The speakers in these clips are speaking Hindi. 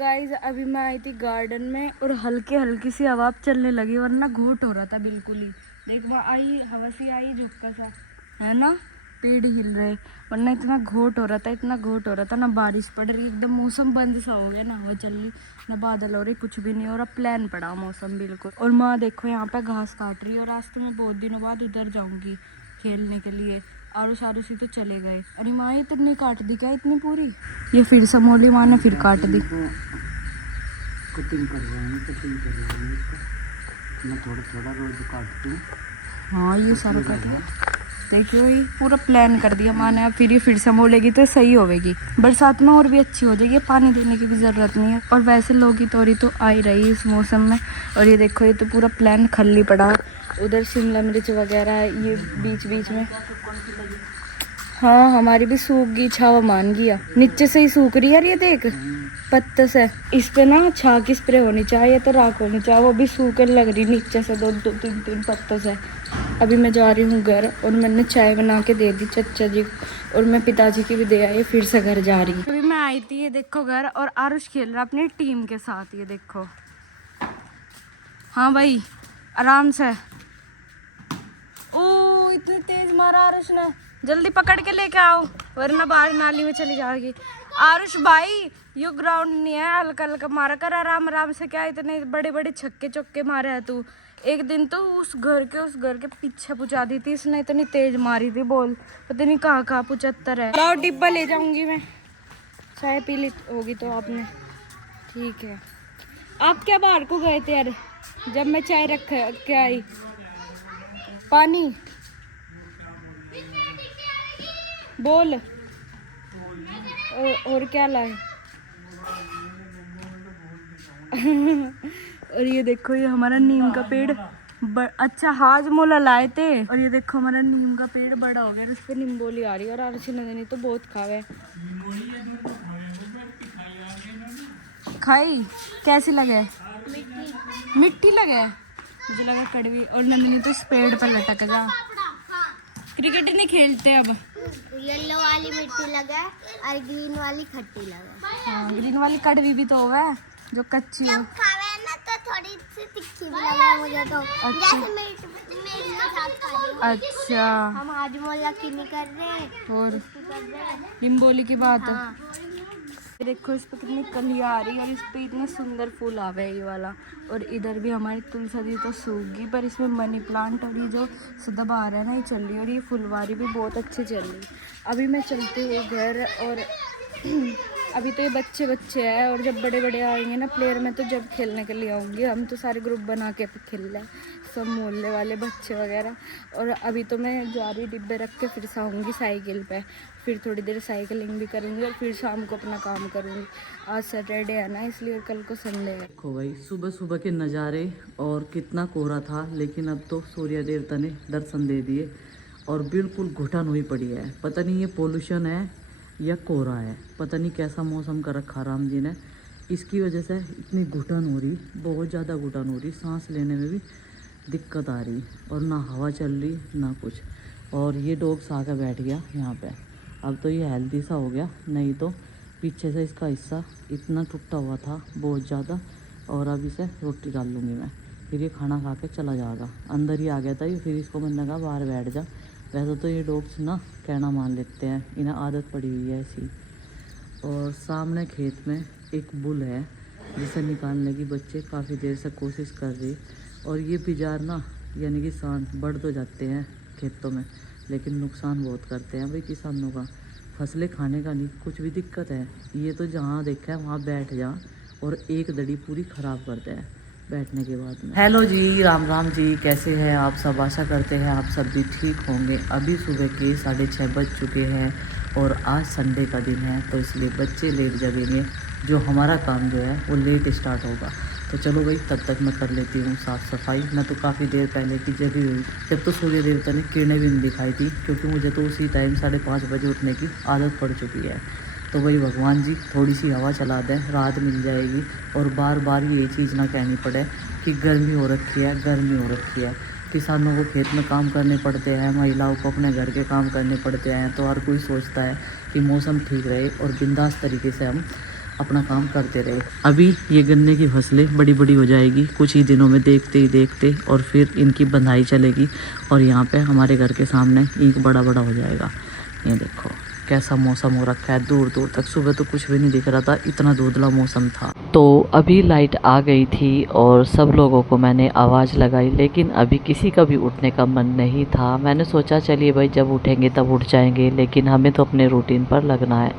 गाइज अभी मैं आई थी गार्डन में और हल्की हल्की सी हवा चलने लगी, वरना घोट हो रहा था बिल्कुल ही। देख वहाँ आई हवा सी आई, झुक्का सा है ना, पेड़ हिल रहे, वरना इतना घोट हो रहा था, इतना घोट हो रहा था ना। बारिश पड़ रही, एकदम मौसम बंद सा हो गया ना, हवा चल रही ना, बादल हो रही, कुछ भी नहीं हो रहा, प्लान पड़ा मौसम बिल्कुल। और माँ देखो यहाँ पे घास काट रही है, और आज तो मैं बहुत दिनों बाद उधर जाऊंगी खेलने के लिए। आरुष आरुषी तो चले गए। अरे माँ ये इतनी काट दी क्या, इतनी पूरी? ये फिर समोली माँ ने फिर काट दी। कटिंग करवाएंगे मैं थोड़ा थोड़ा रोज काटती हूँ। हाँ ये सारा काट दिया, देखियो ये पूरा प्लान कर दिया माँ ने। अब फिर ये फिर समोलेगी तो सही होगी, बरसात में और भी अच्छी हो जाएगी, पानी देने की भी ज़रूरत नहीं है। और वैसे लोगी तोरी तो आ ही रही है इस मौसम में। और ये देखो ये तो पूरा प्लान खल्ली पड़ा, उधर शिमला मिर्च वगैरह है ये बीच बीच में। हाँ हमारी भी सूख गई, छावा मान गया, नीचे से ही सूख रही है यार, ये देख पत्ते से। इस पे ना छाक स्प्रे होनी चाहिए तो राख होनी चाहिए, वो भी सूखने लग रही नीचे से, दो दो तीन तीन पत्तों से। अभी मैं जा रही हूँ घर, और मैंने चाय बना के दे दी चचा जी, और मैं पिताजी की भी दे आई, फिर से घर जा रही हूँ। अभी मैं आई थी, ये देखो घर, और आरुष खेल रहा अपनी टीम के साथ, ये देखो। हाँ भाई आराम से। ओ इतनी तेज मारा आरुष ने, जल्दी पकड़ के लेके आओ वरना बाहर नाली में चली जाओगी। आरुष भाई यू ग्राउंड नहीं है, हल्का हल्का मारा कर, आराम आराम से। क्या इतने बड़े बड़े छक्के चौके मारे है तू? एक दिन तो उस घर के पीछे पुचा दी थी इसने, इतनी तेज मारी थी बॉल, पता नहीं कहाँ 75 है। लाओ डिब्बा ले जाऊंगी मैं, चाय पी ली होगी तो आपने, ठीक है। आप क्या बाहर को गए थे यार जब मैं चाय रख के आई? पानी बोल, और क्या लाए? और ये देखो ये हमारा नीम का पेड़ अच्छा हाजमोला लाए थे, और ये देखो हमारा नीम का पेड़ बड़ा हो गया, उस पर निम्बोली आ रही है। और आरुषि ने तो बहुत खावे खाई, कैसी लगे? मिट्टी लगे, मुझे लगा कड़वी। और नंदिनी तो इस पेड़ पर लटक जा। क्रिकेट नहीं खेलते अब, येलो वाली मिट्टी लगा और ग्रीन वाली खट्टी लगा। हाँ ग्रीन वाली कड़वी भी तो है जो कच्ची हो। जब खावे ना तो थोड़ी सी तीखी भी लगा मुझे तो। अच्छा। जैसे मेरे साथ खा रही हूँ। अच्छा हम हाजमोला की नहीं कर रहे और कर रहे हैं। निम्बोली की बात है। हाँ। देखो इस पे कितनी कलियां आ रही है, और इस पे इतने सुंदर फूल आवे ये वाला। और इधर भी हमारी तुलसी तो सूख गई, पर इसमें मनी प्लांट और ये जो सदाबहार है ना ये चल रही है, और ये फुलवारी भी बहुत अच्छी चल रही है। अभी मैं चलती हूँ घर, और अभी तो ये बच्चे हैं, और जब बड़े बड़े आएंगे ना प्लेयर में तो जब खेलने के लिए आऊँगी। हम तो सारे ग्रुप बना के खेल रहे हैं, सब मोहल्ले वाले बच्चे वगैरह। और अभी तो मैं जा रही डिब्बे रख के फिर से आऊँगी साइकिल पे, फिर थोड़ी देर साइकिलिंग भी करूँगी, और फिर शाम को अपना काम करूँगी। आज सैटरडे है ना, इसलिए कल को संडे है। देखो भाई सुबह सुबह के नज़ारे, और कितना कोहरा था, लेकिन अब तो सूर्य देवता ने दर्शन दे दिए, और बिल्कुल घुटन हुई पड़ी है। पता नहीं ये पोल्यूशन है या कोहरा है, पता नहीं कैसा मौसम कर रखा राम जी ने, इसकी वजह से इतनी घुटन हो रही, बहुत ज़्यादा घुटन हो रही, सांस लेने में भी दिक्कत आ रही, और ना हवा चल रही ना कुछ। और ये डॉग्स आकर बैठ गया यहाँ पे। अब तो ये हेल्दी सा हो गया, नहीं तो पीछे से इसका हिस्सा इतना टूटा हुआ था बहुत ज़्यादा। और अब इसे रोटी डाल लूँगी मैं, फिर ये खाना खा के चला जाएगा। अंदर ही आ गया था ये, फिर इसको मैंने कहा बाहर बैठ जा। वैसे तो ये डॉग्स ना कहना मान लेते हैं, इन्हें आदत पड़ी हुई है ऐसी। और सामने खेत में एक बुल है जिसे निकालने की बच्चे काफ़ी देर से कोशिश कर रही। और ये बिजार ना यानी कि सांड बढ़ तो जाते हैं खेतों में, लेकिन नुकसान बहुत करते हैं भाई किसानों का। फसलें खाने का नहीं कुछ भी दिक्कत है, ये तो जहाँ देखा है वहाँ बैठ जा, और एक दड़ी पूरी ख़राब करते हैं बैठने के बाद में। हेलो जी, राम राम जी, कैसे हैं आप सब? आशा करते हैं आप सब भी ठीक होंगे। अभी सुबह के 6:30 बज चुके हैं, और आज संडे का दिन है, तो इसलिए बच्चे लेट जगेंगे, जो हमारा काम जो है वो लेट स्टार्ट होगा। तो चलो भाई तब तक मैं कर लेती हूँ साफ़ सफाई। मैं तो काफ़ी देर पहले की जगी हुई, जब तो सूर्य देवता ने किरणें भी नहीं दिखाई थी, क्योंकि मुझे तो उसी टाइम 5:30 बजे उठने की आदत पड़ चुकी है। तो भाई भगवान जी थोड़ी सी हवा चला दें, राहत मिल जाएगी, और बार बार ये चीज़ ना कहनी पड़े कि गर्मी हो रखी है, गर्मी हो रखी है। किसानों को खेत में काम करने पड़ते हैं, महिलाओं को अपने घर के काम करने पड़ते हैं, तो हर कोई सोचता है कि मौसम ठीक रहे और बिंदास तरीके से हम अपना काम करते रहे। अभी ये गन्ने की फसलें बड़ी बड़ी हो जाएगी कुछ ही दिनों में, देखते ही देखते, और फिर इनकी बंधाई चलेगी और यहाँ पे हमारे घर के सामने ईंख बड़ा बड़ा हो जाएगा। ये देखो कैसा मौसम हो रखा है, दूर दूर तक। सुबह तो कुछ भी नहीं दिख रहा था, इतना धुंधला मौसम था। तो अभी लाइट आ गई थी और सब लोगों को मैंने आवाज़ लगाई, लेकिन अभी किसी का भी उठने का मन नहीं था। मैंने सोचा चलिए भाई जब उठेंगे तब उठ जाएंगे, लेकिन हमें तो अपने रूटीन पर लगना है।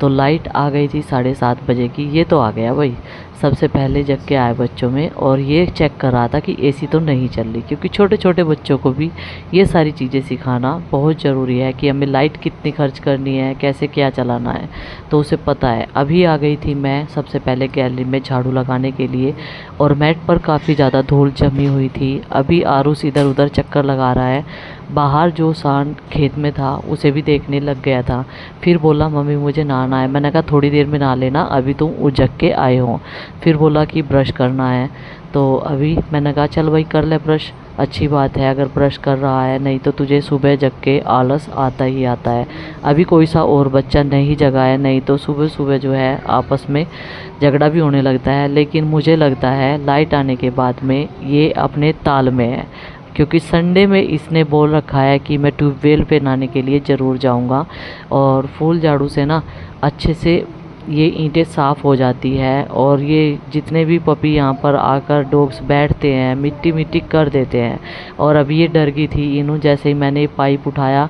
तो लाइट आ गई थी 7:30 बजे की। ये तो आ गया भाई, सबसे पहले जग के आए बच्चों में, और ये चेक कर रहा था कि एसी तो नहीं चल रही, क्योंकि छोटे छोटे बच्चों को भी ये सारी चीज़ें सिखाना बहुत ज़रूरी है कि हमें लाइट कितनी खर्च करनी है, कैसे क्या चलाना है, तो उसे पता है। अभी आ गई थी मैं सबसे पहले गैलरी में झाड़ू लगाने के लिए, और मैट पर काफ़ी ज़्यादा धूल जमी हुई थी। अभी आरुष इधर उधर चक्कर लगा रहा है। बाहर जो सांड खेत में था उसे भी देखने लग गया था। फिर बोला मम्मी मुझे नहाना है। मैंने कहा थोड़ी देर में नहा लेना, अभी तुम उजग के आए हो। फिर बोला कि ब्रश करना है, तो अभी मैंने कहा चल भाई कर ले ब्रश, अच्छी बात है अगर ब्रश कर रहा है, नहीं तो तुझे सुबह जग के आलस आता ही आता है। अभी कोई सा और बच्चा नहीं जगा है, नहीं तो सुबह सुबह जो है आपस में झगड़ा भी होने लगता है। लेकिन मुझे लगता है लाइट आने के बाद में ये अपने ताल में है, क्योंकि संडे में इसने बोल रखा है कि मैं ट्यूबवेल पे नहाने के लिए ज़रूर जाऊंगा, और फूल झाड़ू से ना अच्छे से ये ईंटें साफ़ हो जाती है। और ये जितने भी पपी यहाँ पर आकर डॉग्स बैठते हैं मिट्टी मिट्टी कर देते हैं। और अभी ये डर गई थी इनू, जैसे ही मैंने ये पाइप उठाया,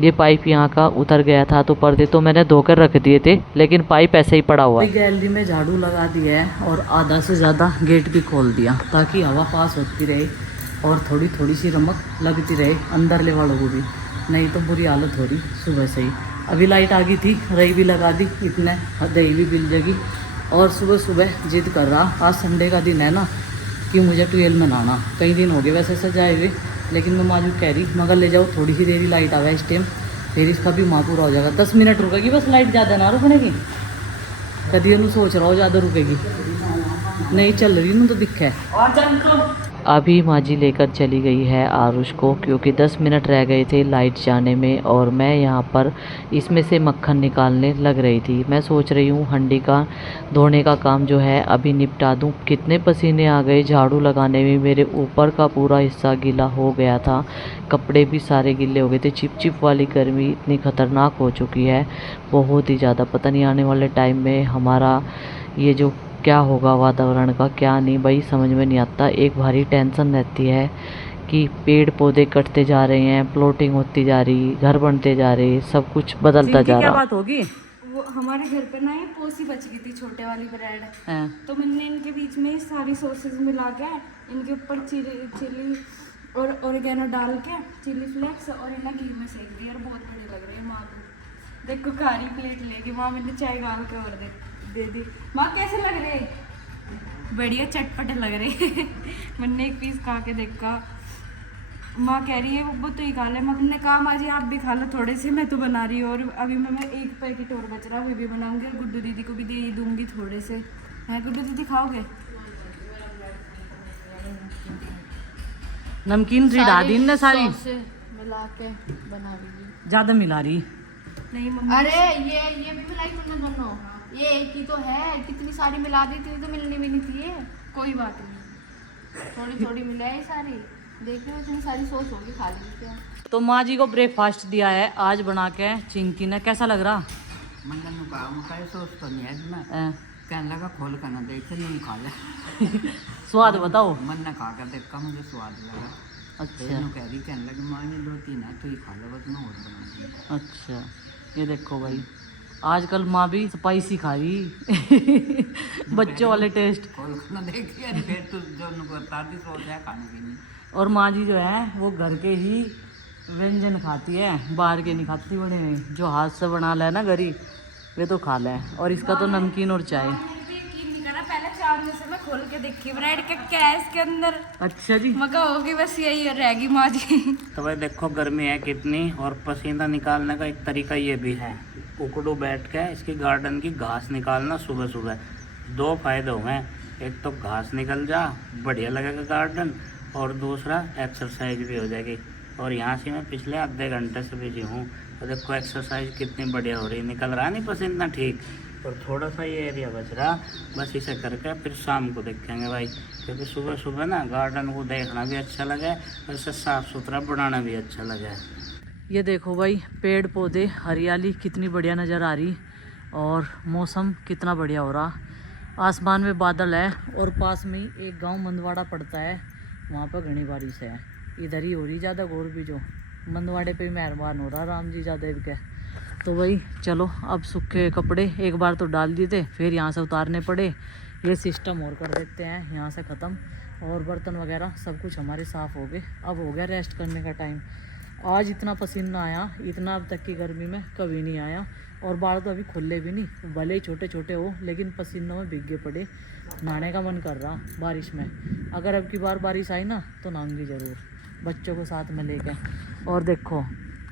ये पाइप यहाँ का उतर गया था, तो पर्दे तो मैंने धोकर रख दिए थे, लेकिन पाइप ऐसे ही पड़ा हुआ है। गैलरी में झाड़ू लगा दिया है और आधा से ज़्यादा गेट भी खोल दिया, ताकि हवा पास होती रहे और थोड़ी थोड़ी सी रमक लगती रहे अंदरले वालों को भी, नहीं तो बुरी हालत हो रही सुबह से ही। अभी लाइट आ गई थी, रही भी लगा दी, इतने दही भी मिल जाएगी। और सुबह सुबह जिद कर रहा, आज संडे का दिन है ना, कि मुझे ट्यूबवेल में नहाना। कई दिन हो गए वैसे सजाए हुए, लेकिन मैं माजू कह रही मगर ले जाओ, थोड़ी सी देरी लाइट आवे इस टाइम, फिर इसका भी माँ पूरा हो जाएगा। 10 मिनट रुकेगी बस, लाइट ज़्यादा ना रुकने की। कभी उन्होंने सोच रहा हो ज़्यादा रुकेगी, नहीं चल रही उन्होंने तो दिखा है। अभी माजी लेकर चली गई है आरुष को, क्योंकि 10 मिनट रह गए थे लाइट जाने में, और मैं यहाँ पर इसमें से मक्खन निकालने लग रही थी। मैं सोच रही हूँ हंडी का धोने का काम जो है अभी निपटा दूँ। कितने पसीने आ गए झाड़ू लगाने में, मेरे ऊपर का पूरा हिस्सा गीला हो गया था, कपड़े भी सारे गीले हो गए थे। चिपचिप वाली गर्मी इतनी ख़तरनाक हो चुकी है, बहुत ही ज़्यादा। पता नहीं आने वाले टाइम में हमारा ये जो क्या होगा वातावरण का, क्या नहीं भाई समझ में नहीं आता। एक भारी टेंशन रहती है कि पेड़ पौधे कटते जा रहे हैं, प्लॉटिंग होती जा रही, घर बनते जा रहे, सब कुछ बदलता जा रहा। क्या बात होगी? वो हमारे घर पे ना ये पोसी बच गई थी, छोटे वाली ब्रेड, तो मैंने इनके बीच में सारी सॉसेज मिला के इनके ऊपर चिली और ऑरिगेनो डाल के चिली फ्लेक्स और इन्हें घी में सेक दिया, और बहुत बड़ी लग रही है। माँ देखो खाली प्लेट लेके माँ मैंने चाय गाल के और दे दी। माँ कैसे लग रहे? बढ़िया चटपटे लग रहे। मैंने एक पीस खा के देखा, माँ कह रही है वो तो ही खा ले। मैंने कहा माँ जी आप भी खा लो थोड़े से, मैं तो बना रही हूँ, और अभी मैं एक पैकेट और बच रहा वो भी बनाऊंगी, और गुड्डू दीदी को भी दे दूंगी थोड़े से। है गुड्डू दीदी खाओगे? नमकीन रिड़ा दी ने सारी मिला के बना लीजिए। ज़्यादा मिला रही नहीं मम्मी। अरे ये भी मिलाई तुमने दोनों, ये एक ही तो है, कितनी सारी मिला दी थी तो मिलनी भी नहीं थी ये। कोई बात नहीं, थोड़ी थोड़ी मिलाई सारी, देख लो इतनी सारी सॉस होगी, खा ली क्या। तो माँ जी को ब्रेकफास्ट दिया है आज बना के चिंकी ने। कैसा लग रहा? सोच तो नहीं है इसमें, कहने लगा खोल कर ना देखे, नहीं खा ले। स्वाद बताओ। मन ने खा कर देखा, मुझे स्वाद लगा। अच्छा कह रही, कहने लगी माँ ये 2-3 है तो ही खा लो, बस मैं और बना। अच्छा ये देखो भाई, आजकल माँ भी स्पाइसी खा रही। बच्चों वाले टेस्ट खोल कर ना देखिए, फिर तो जो उनको बताती सोच है खाने की नहीं। और माँ जी जो है वो घर के ही व्यंजन खाती है, बाहर के नहीं खाती। बड़े जो हाथ से बना ले ना गरी, वे तो खा ले। और इसका तो नमकीन और चाय। यकीन नहीं करा, पहले 4 दिन से मैं खोल के देखी ब्रेड का क्या है इसके अंदर। अच्छा जी, मगा होगी बस यही रहेगी माँ जी। तो भाई देखो गर्मी है कितनी, और पसीना निकालने का एक तरीका ये भी है, उकड़ू बैठ के इसकी गार्डन की घास निकालना सुबह सुबह। 2 फायदे हुए, एक तो घास निकल जा, बढ़िया लगेगा गार्डन, और दूसरा एक्सरसाइज भी हो जाएगी। और यहाँ से मैं पिछले आधे घंटे से बिजी हूँ, तो देखो एक्सरसाइज कितनी बढ़िया हो रही है, निकल रहा नहीं पसीना ठीक। और थोड़ा सा ये एरिया बच रहा, बस इसे करके फिर शाम को देखेंगे भाई, क्योंकि सुबह सुबह ना गार्डन को देखना भी अच्छा लगे और इसे साफ़ सुथरा बनाना भी अच्छा लगे। ये देखो भाई, पेड़ पौधे, हरियाली कितनी बढ़िया नज़र आ रही और मौसम कितना बढ़िया हो रहा। आसमान में बादल है और पास में ही एक गांव मंदवाड़ा पड़ता है, वहाँ पर घनी बारिश है। इधर ही हो रही ज़्यादा गौर भी, जो मंदवाड़े पे मेहरबान हो रहा राम जी जादेव के। तो भाई चलो, अब सूखे कपड़े एक बार तो डाल दिए थे, फिर यहाँ से उतारने पड़े, ये सिस्टम और कर देते हैं यहाँ से ख़त्म। और बर्तन वगैरह सब कुछ हमारे साफ़ हो गए, अब हो गया रेस्ट करने का टाइम। आज इतना पसीना आया, इतना अब तक की गर्मी में कभी नहीं आया। और बाल तो अभी खुले भी नहीं, भले ही छोटे छोटे हो, लेकिन पसीनों में भीगे पड़े। नहाने का मन कर रहा बारिश में। अगर अब की बार बारिश आई ना तो नहाऊंगी ज़रूर, बच्चों को साथ में लेके। और देखो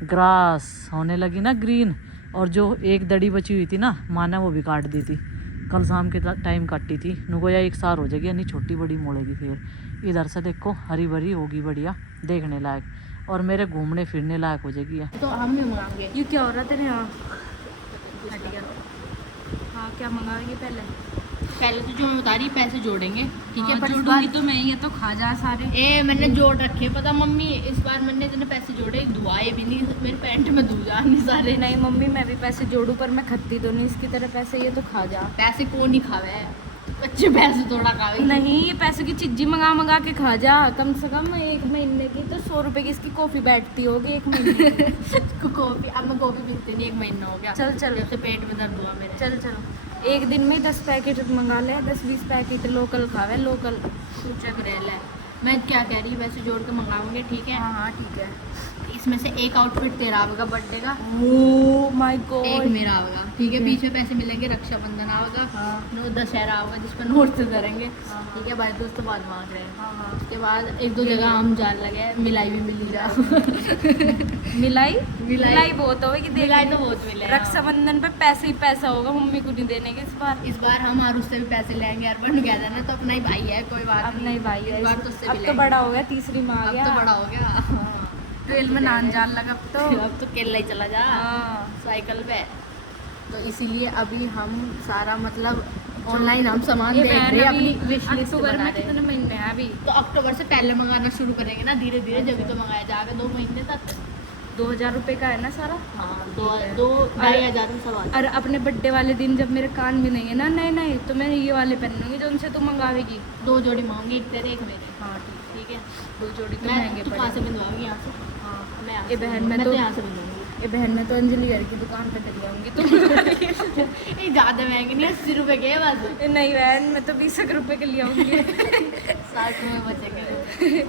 ग्रास होने लगी ना ग्रीन, और जो एक दड़ी बची हुई थी ना, माना वो भी काट दी थी, कल शाम के टाइम काटी थी। नुगोया एक सार हो जाएगी, यानी छोटी बड़ी मोड़ेगी। फिर इधर से देखो हरी भरी होगी, बढ़िया देखने लायक, और मेरे घूमने फिरने लायक हो जाएगी ये। तो हम भी मंगाएंगे। ये क्या हो रहा तेरे यहाँ? हाँ, क्या मंगाएंगे? पहले तो जो मैं बता रही पैसे जोड़ेंगे, ठीक है, हाँ, पर इस जोड़ूंगी बार तो मैं, ये तो खा जा सारे। मैंने जोड़ रखे, पता मम्मी, इस बार मैंने इतने पैसे जोड़े, दुआए भी नहीं, मेरे पैंट में दूजा नहीं सारे। नहीं मम्मी, मैं भी पैसे जोड़ूं, पर मैं खत्ती तो नहीं इसकी तरह पैसे, ये तो खा जा। पैसे कौन नहीं खावे, बच्चे पैसे थोड़ा खावे। नहीं, ये पैसे की चीज़ी मंगा मंगा के खा जा। कम से कम एक महीने की तो 100 रुपए की इसकी कॉफ़ी बैठती होगी एक महीने की। कॉफी, अब मैं कॉफी पीती नहीं, 1 महीना हो गया। चल चल, जब से पेट में दर्द हुआ मेरे। चल चल, एक दिन में ही 10 पैकेट मंगा ले, 10-20 पैकेट लोकल खावे, लोकल। सूचक रह ले। मैं क्या कह रही, वैसे जोड़ के मंगाऊंगे, ठीक है। हाँ हाँ ठीक है। इसमें से एक आउटफिट तेरा आवेगा बर्थडे का, ओह माय गॉड। एक मेरा आवेगा, ठीक है। बीच में पैसे मिलेंगे, रक्षाबंधन आवेगा, हाँ। दशहरा आवेगा जिस पर नोट से करेंगे, हाँ। ठीक है। भाई दोस्त तो बाद मांग रहे हैं। हाँ हाँ। उसके बाद 1-2 जगह हम जान लगे, मिलाई भी मिली जा। मिलाई मिलाई बहुत होगी, देख मिलाई तो बहुत मिले। रक्षाबंधन पे पैसे ही पैसा होगा, मम्मी को नहीं देने के इस बार। हम और उससे भी पैसे लेंगे यार, बन गया ना, तो अपना ही भाई है, कोई बात अब नहीं भाई है, इस बार तो उससे अब भी तो लेंगे। बड़ा हो गया, तीसरी में आ अब गया, तो बड़ा हो गया। ट्रेल में नान जान लगा अब तो। अब तो केला ही चला जा हाँ। साइकिल पे। तो इसीलिए अभी हम सारा मतलब ऑनलाइन हम सामान ये देख बहन रहे हैं, अभी अपनी विश लिस्ट अक्टूबर बना में रहे कितने हैं। महीने में है अभी? तो अक्टूबर से पहले मंगाना शुरू करेंगे ना, धीरे धीरे, जब तो मंगाया जाएगा 2 महीने तक। 2000 रुपए का है ना सारा। हाँ, 2-2-2.5 में सब आ जाएगा। और अपने बर्थडे वाले दिन जब मेरे कान भी नहीं है ना नए नए, तो मैं ये वाले पहनूंगी जो उनसे तू मंगावेगी। 2 जोड़ी मांगूंगी, एक तेरे एक मेरे। हाँ ठीक है। 2 जोड़ी तो मैं महंगे तू कहाँ से पड़े। बनवाऊंगी? यहाँ से। हाँ। मैं यहाँ ये से बहन, बनवाऊंगी। मैं तो यहाँ से बनवाऊंगी। ये बहन, मैं तो अंजलि घर की दुकान पे चली जाऊंगी तो ये ज़्यादा महंगे नहीं, 80 रुपए के है बस। नहीं बहन, मैं तो 20 रुपए के लिए आऊंगी। 60 में बचेंगे।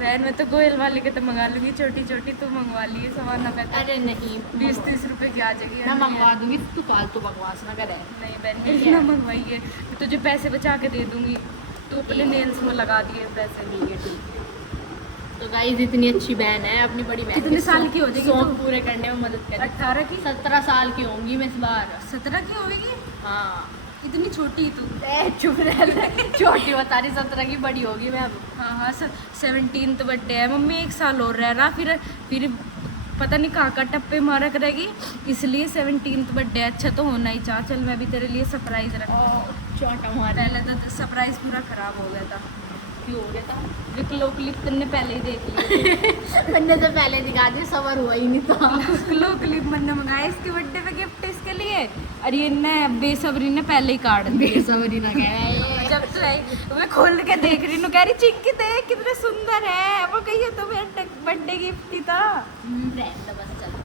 बहन मैं तो गोयल वाले के तो मंगा लूंगी, छोटी छोटी तू मंगवा ली सामान ना पहले। अरे नहीं, 20-30 रुपए की आ जाएगी। मैं मंगवा दूंगी, तू फालतू बकवास ना करे। नहीं बहन, मेरी ना मंगवाइए, मैं तुझे पैसे बचा के दे दूंगी, तू अपने नेल्स में लगा दिए पैसे। ठीक है, ठीक। तो गाइस इतनी अच्छी बहन है, अपनी बड़ी बहन कितने साल की हो जाएगी शौक तू? पूरे करने में मदद करे। 18 की? 17 साल की होंगी मैं इस बार। 17 की होगी? हाँ। इतनी छोटी तू? चुप रह ले। छोटी बता रही, 17 की बड़ी होगी मैं अब। हाँ हाँ, 17th बर्थडे है मम्मी, 1 साल और रह रहा, फिर पता नहीं कहाँ का टप्पे मारा करेगी, इसलिए 17th बर्थडे अच्छा तो होना ही चाह। चल मैं भी तेरे लिए सरप्राइज रखा। छोटा मार पहले तो सरप्राइज पूरा खराब हो गया था। क्यों हो गया था? विकलो क्लिप तुमने पहले ही देख ली। मैंने तो पहले दिखा दी, सबर हुआ ही नहीं था। विकलो क्लिप मैंने मंगाया इसके बर्थडे पे गिफ्ट इसके लिए, और ये ने बेसब्री ने पहले ही काट दी। बेसब्री ना कहे। जब तो आई मैं खोल के देख रही हूँ, कह रही चिंकी देख कितने सुंदर है, वो कही तो मेरा बर्थडे गिफ्ट ही था। रहने दो बस, चल।